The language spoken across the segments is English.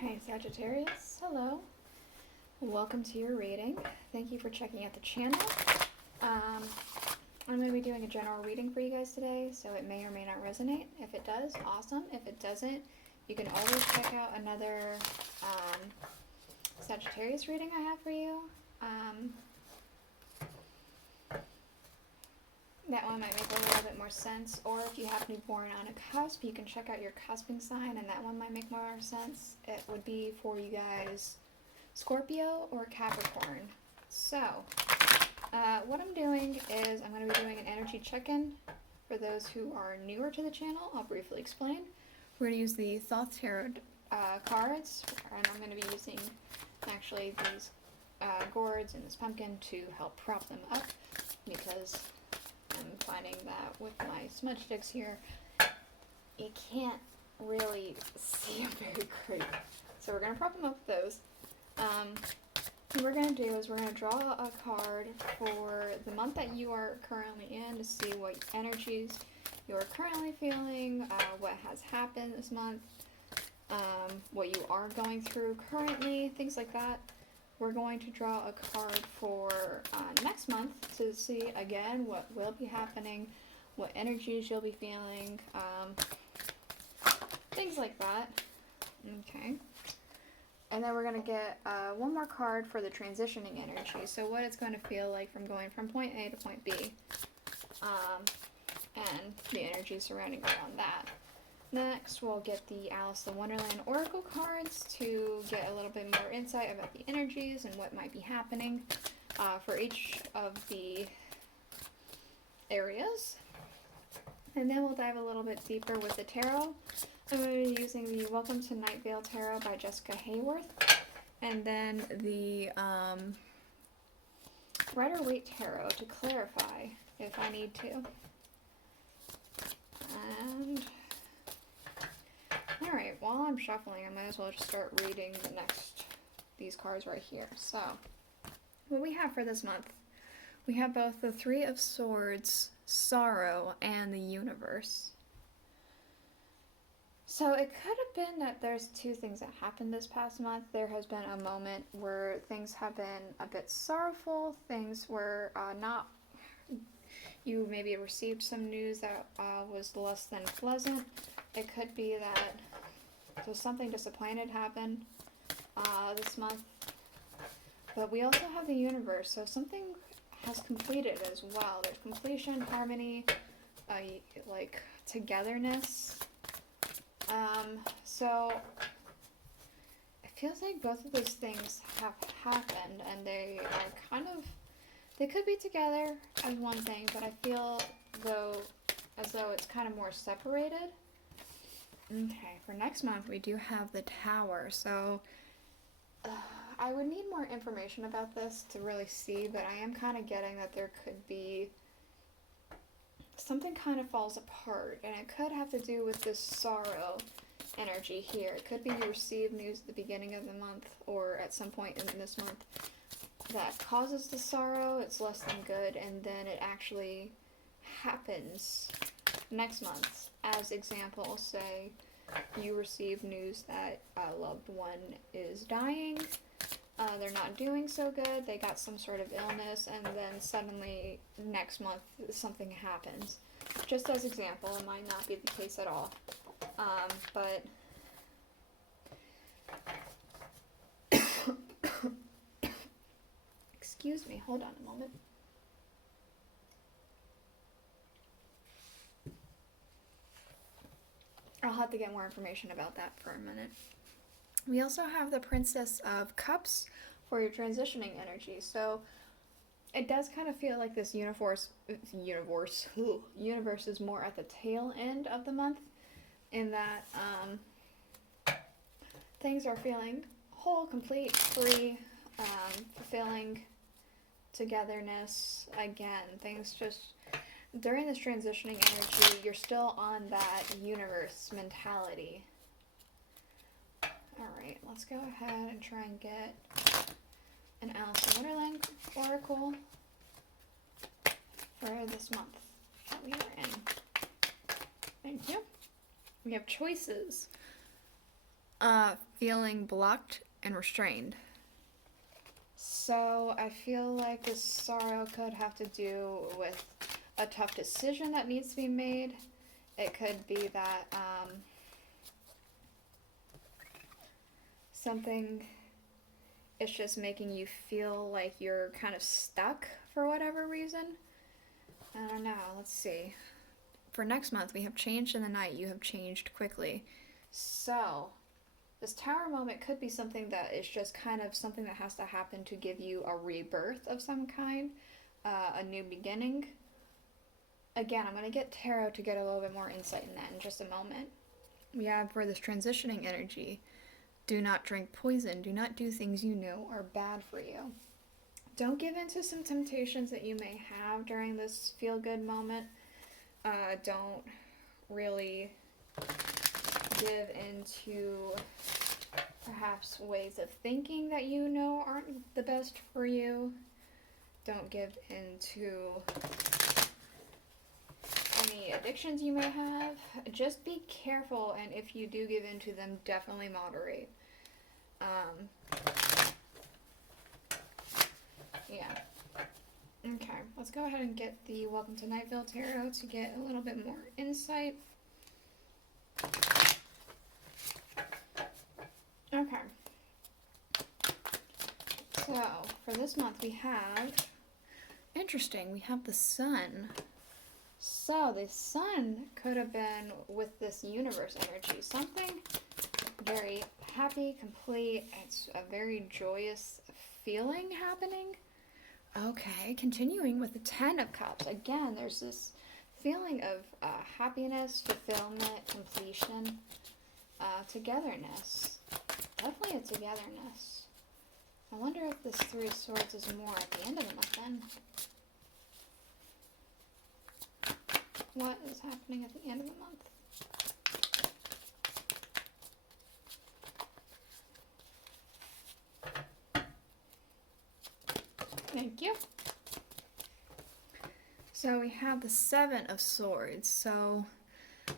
Okay, Sagittarius, hello. Welcome to your reading. Thank you for checking out the channel. I'm going to be doing a general reading for you guys today, so it may or may not resonate. If it does, awesome. If it doesn't, you can always check out another Sagittarius reading I have for you. That one might make a little bit more sense, or if you happen to be born on a cusp, you can check out your cusping sign, and that one might make more sense. It would be for you guys Scorpio or Capricorn. So, what I'm doing is I'm going to be doing an energy check-in. For those who are newer to the channel, I'll briefly explain. We're going to use the Thoth Tarot cards, and I'm going to be using actually these gourds and this pumpkin to help prop them up, because I'm finding that with my smudge sticks here, you can't really see them very great. So we're going to prop them up with those. What we're going to do is we're going to draw a card for the month that you are currently in to see what energies you are currently feeling, what has happened this month, what you are going through currently, things like that. We're going to draw a card for next month to see, again, what will be happening, what energies you'll be feeling, things like that. Okay. And then we're going to get one more card for the transitioning energy, so what it's going to feel like from going from point A to point B, and the energy surrounding around that. Next, we'll get the Aleister Wonderland Oracle cards to get a little bit more insight about the energies and what might be happening for each of the areas. And then we'll dive a little bit deeper with the tarot. I'm going to be using the Welcome to Night Vale Tarot by Jessica Hayworth, and then the Rider-Waite Tarot to clarify if I need to. And alright, while I'm shuffling, I might as well just start reading these cards right here. So, what we have for this month, we have both the Three of Swords, Sorrow, and the Universe. So it could have been that there's two things that happened this past month. There has been a moment where things have been a bit sorrowful, things were not, you maybe received some news that was less than pleasant. It could be that something disappointed happened this month. But we also have the Universe, so something has completed as well. There's completion, harmony, like togetherness. So it feels like both of those things have happened, and they are kind of, they could be together as one thing, but I feel as though it's kind of more separated. Okay, for next month we do have the Tower, so I would need more information about this to really see, but I am kind of getting that there could be something kind of falls apart, and it could have to do with this sorrow energy here. It could be you receive news at the beginning of the month or at some point in this month that causes the sorrow, it's less than good, and then it actually happens next month. As example, say you receive news that a loved one is dying, they're not doing so good, they got some sort of illness, and then suddenly next month something happens. Just as example, it might not be the case at all. But excuse me, hold on a moment. I'll have to get more information about that for a minute. We also have the Princess of Cups for your transitioning energy. So it does kind of feel like this universe is more at the tail end of the month, in that things are feeling whole, complete, free, fulfilling, togetherness. Again, things just, during this transitioning energy, you're still on that universe mentality. Alright, let's go ahead and try and get an Aleister Wonderland Oracle for this month that we are in. Thank you. We have choices. Feeling blocked and restrained. So I feel like this sorrow could have to do with a tough decision that needs to be made. It could be that something is just making you feel like you're kind of stuck for whatever reason. I don't know. Let's see. For next month, we have changed in the night. You have changed quickly. So this tower moment could be something that is just kind of something that has to happen to give you a rebirth of some kind, a new beginning. Again, I'm going to get tarot to get a little bit more insight in that in just a moment. We have for this transitioning energy, do not drink poison, do not do things you know are bad for you. Don't give in to some temptations that you may have during this feel-good moment. Don't really give into perhaps ways of thinking that you know aren't the best for you. Don't give into any addictions you may have. Just be careful, and if you do give into them, definitely moderate. Yeah. Okay, let's go ahead and get the Welcome to Night Vale Tarot to get a little bit more insight. Okay. So, for this month we have, interesting, we have the Sun. So, the Sun could have been with this universe energy. Something very happy, complete, it's a very joyous feeling happening. Okay, continuing with the Ten of Cups. Again, there's this feeling of happiness, fulfillment, completion, togetherness. Definitely a togetherness. I wonder if this Three of Swords is more at the end of the month then. What is happening at the end of the month? Thank you. So we have the Seven of Swords. So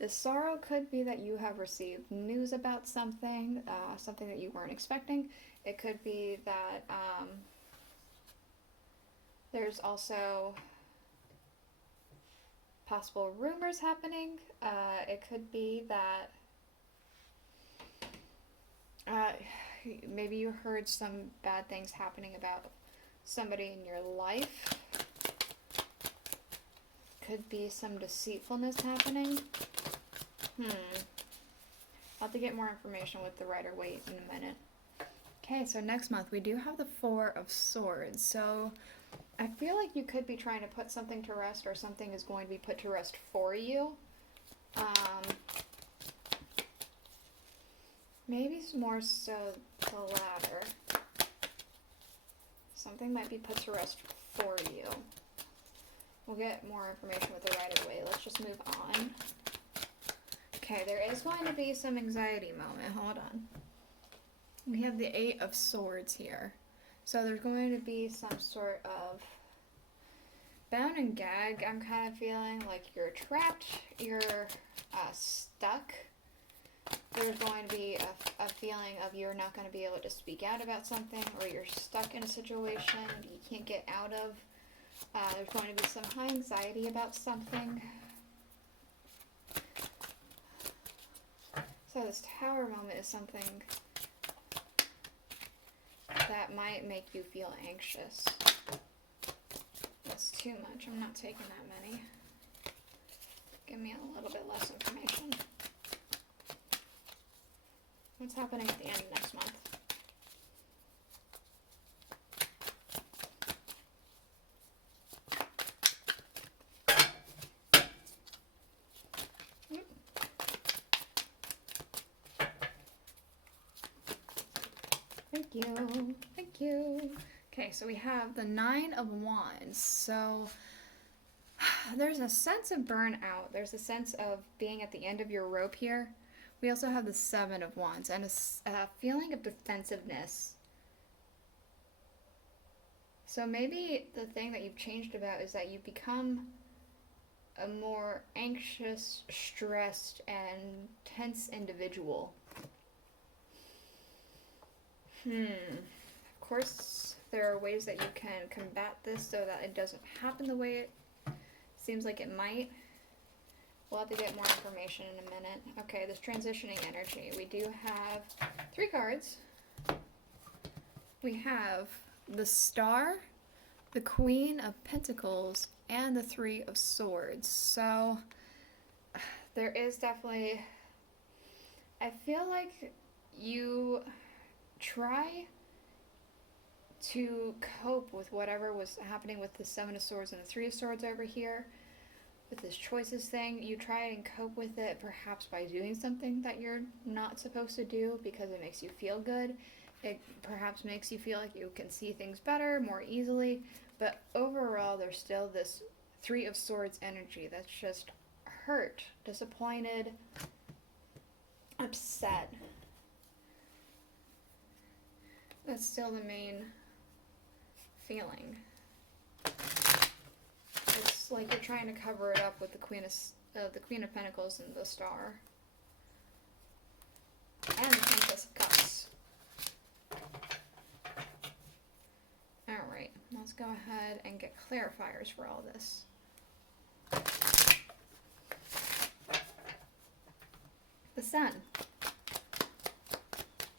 the sorrow could be that you have received news about something, something that you weren't expecting. It could be that there's also possible rumors happening. It could be that maybe you heard some bad things happening about somebody in your life. Could be some deceitfulness happening. I'll have to get more information with the Rider-Waite in a minute. Okay, so next month we do have the Four of Swords. So I feel like you could be trying to put something to rest, or something is going to be put to rest for you. Maybe more so the latter. Something might be put to rest for you. We'll get more information with the Rider-Waite. Let's just move on. Okay, there is going to be some anxiety moment. Hold on. We have the Eight of Swords here. So there's going to be some sort of bound and gag. I'm kind of feeling like you're trapped. You're stuck. There's going to be a feeling of you're not going to be able to speak out about something, or you're stuck in a situation you can't get out of. There's going to be some high anxiety about something. So this Tower moment is something that might make you feel anxious. That's too much. I'm not taking that many. Give me a little bit less information. What's happening at the end of next month? Thank you. Thank you. Okay, so we have the Nine of Wands. So there's a sense of burnout. There's a sense of being at the end of your rope here. We also have the Seven of Wands and a feeling of defensiveness. So maybe the thing that you've changed about is that you've become a more anxious, stressed, and tense individual. Of course, there are ways that you can combat this so that it doesn't happen the way it seems like it might. We'll have to get more information in a minute. Okay, this transitioning energy. We do have 3 cards. We have the Star, the Queen of Pentacles, and the 3 of Swords. So, there is definitely... I feel like you try to cope with whatever was happening with the 7 of Swords and the 3 of Swords over here. With this choices thing, you try and cope with it perhaps by doing something that you're not supposed to do because it makes you feel good. It perhaps makes you feel like you can see things better, more easily, but overall there's still this 3 of Swords energy that's just hurt, disappointed, upset. That's still the main feeling. It's like you're trying to cover it up with the Queen of Pentacles and the Star. And the Princess of Cups. Alright, let's go ahead and get clarifiers for all this. The Sun.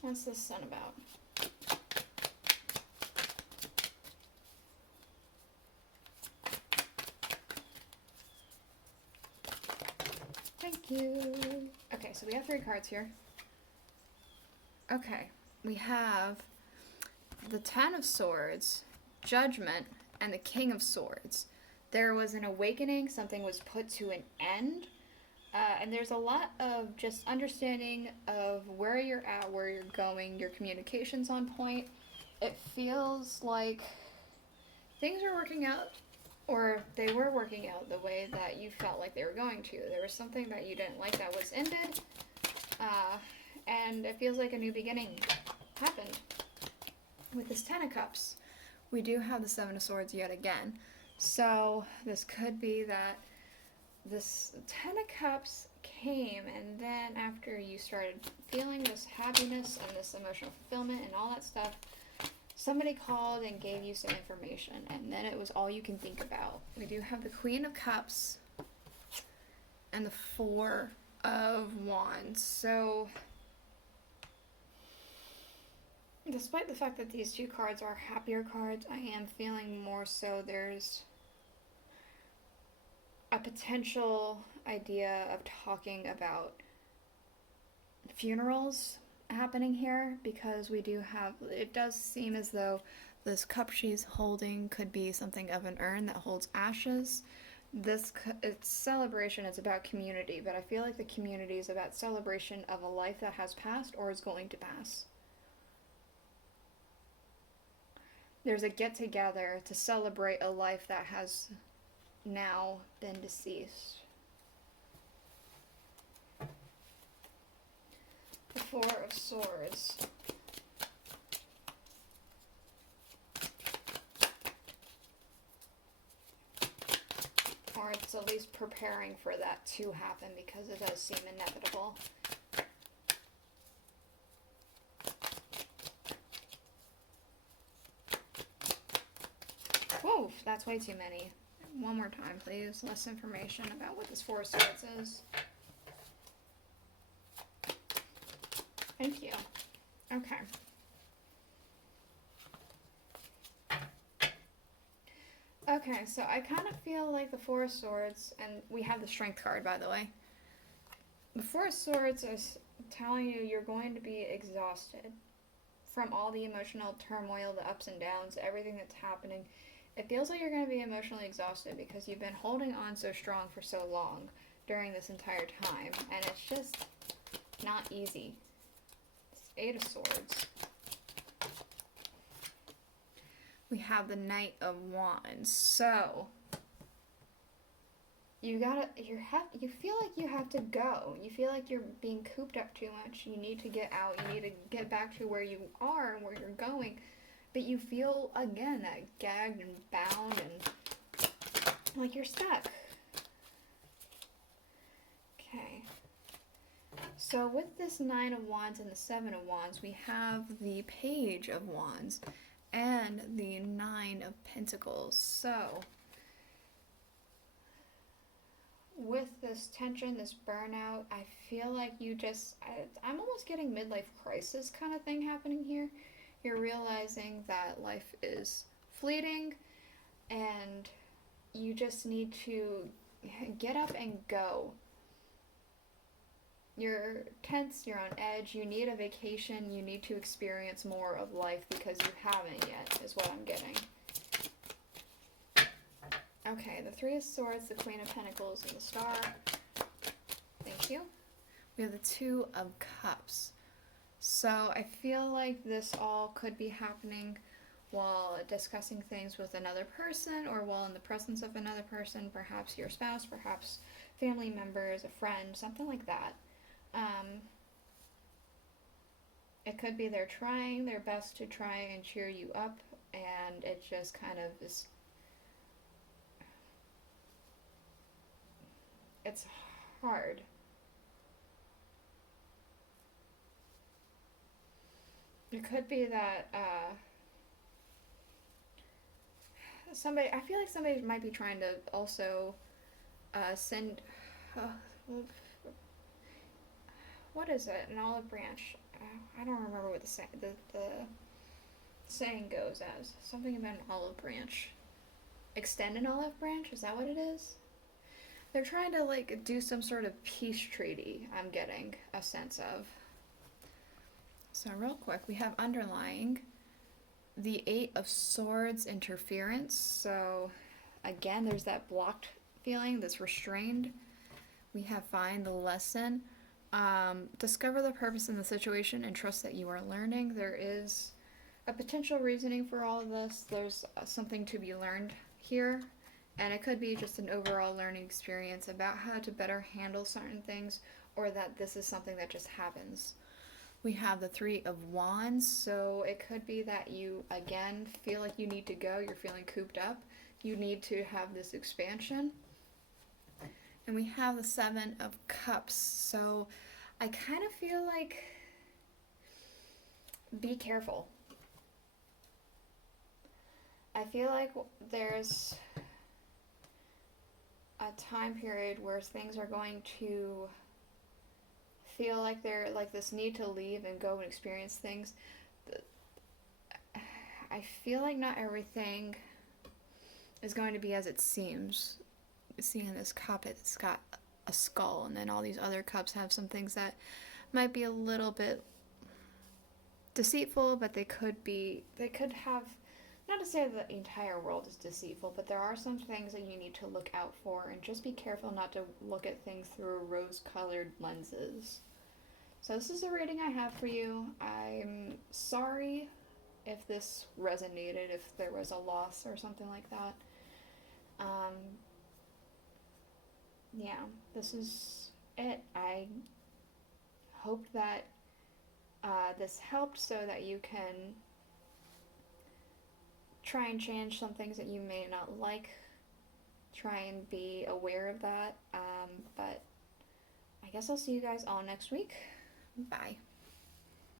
What's the Sun about? Thank you. Okay, so we have 3 cards here. Okay, we have the 10 of Swords, Judgment, and the King of Swords. There was an awakening, something was put to an end, and there's a lot of just understanding of where you're at, where you're going, your communication's on point. It feels like things are working out, or they were working out the way that you felt like they were going to. There was something that you didn't like that was ended, and it feels like a new beginning happened. With this 10 of Cups, we do have the 7 of Swords yet again. So this could be that this 10 of Cups came, and then after you started feeling this happiness and this emotional fulfillment and all that stuff, somebody called and gave you some information, and then it was all you can think about. We do have the Queen of Cups and the 4 of Wands. So, despite the fact that these 2 cards are happier cards, I am feeling more so there's a potential idea of talking about funerals happening here, because we do have, it does seem as though this cup she's holding could be something of an urn that holds ashes. It's celebration, it's about community, but I feel like the community is about celebration of a life that has passed or is going to pass. There's a get-together to celebrate a life that has now been deceased. The 4 of Swords. Or it's at least preparing for that to happen, because it does seem inevitable. Whoa, that's way too many. One more time, please. Less information about what this 4 of Swords is. Thank you. Okay. Okay, so I kind of feel like the 4 of Swords, and we have the Strength card, by the way. The 4 of Swords is telling you you're going to be exhausted from all the emotional turmoil, the ups and downs, everything that's happening. It feels like you're going to be emotionally exhausted because you've been holding on so strong for so long during this entire time, and it's just not easy. It's 8 of Swords. We have the Knight of Wands. So you feel like you have to go. You feel like you're being cooped up too much. You need to get out. You need to get back to where you are and where you're going. But you feel, again, that gagged and bound and like you're stuck. Okay. So with this Nine of Wands and the Seven of Wands, we have the Page of Wands and the Nine of Pentacles. So with this tension, this burnout, I feel like I'm almost getting midlife crisis kind of thing happening here. You're realizing that life is fleeting and you just need to get up and go. You're tense, you're on edge, you need a vacation, you need to experience more of life because you haven't yet, is what I'm getting. Okay, the Three of Swords, the Queen of Pentacles, and the Star. Thank you. We have the Two of Cups. So I feel like this all could be happening while discussing things with another person or while in the presence of another person, perhaps your spouse, perhaps family members, a friend, something like that. It could be they're trying their best to try and cheer you up, and it just kind of is. It's hard. It could be that I feel like somebody might be trying to also send. What is it? An olive branch. I don't remember what the saying goes as. Something about an olive branch. Extend an olive branch? Is that what it is? They're trying to like do some sort of peace treaty, I'm getting a sense of. So real quick, we have underlying the Eight of Swords interference. So again, there's that blocked feeling, that's restrained. We have find the lesson. Discover the purpose in the situation and trust that you are learning. There is a potential reasoning for all of this. There's something to be learned here. And it could be just an overall learning experience about how to better handle certain things, or that this is something that just happens. We have the Three of Wands, so it could be that you, again, feel like you need to go. You're feeling cooped up. You need to have this expansion. And we have the Seven of Cups, so I kind of feel like be careful. I feel like there's a time period where things are going to feel like they're like this need to leave and go and experience things. I feel like not everything is going to be as it seems. Seeing this cup, it's got a skull, and then all these other cups have some things that might be a little bit deceitful, but they could have, not to say that the entire world is deceitful, but there are some things that you need to look out for, and just be careful not to look at things through rose-colored lenses. So this is a reading I have for you. I'm sorry if this resonated, if there was a loss or something like that. Yeah, this is it. I hope that this helped so that you can try and change some things that you may not like. Try and be aware of that. But I guess I'll see you guys all next week. Bye.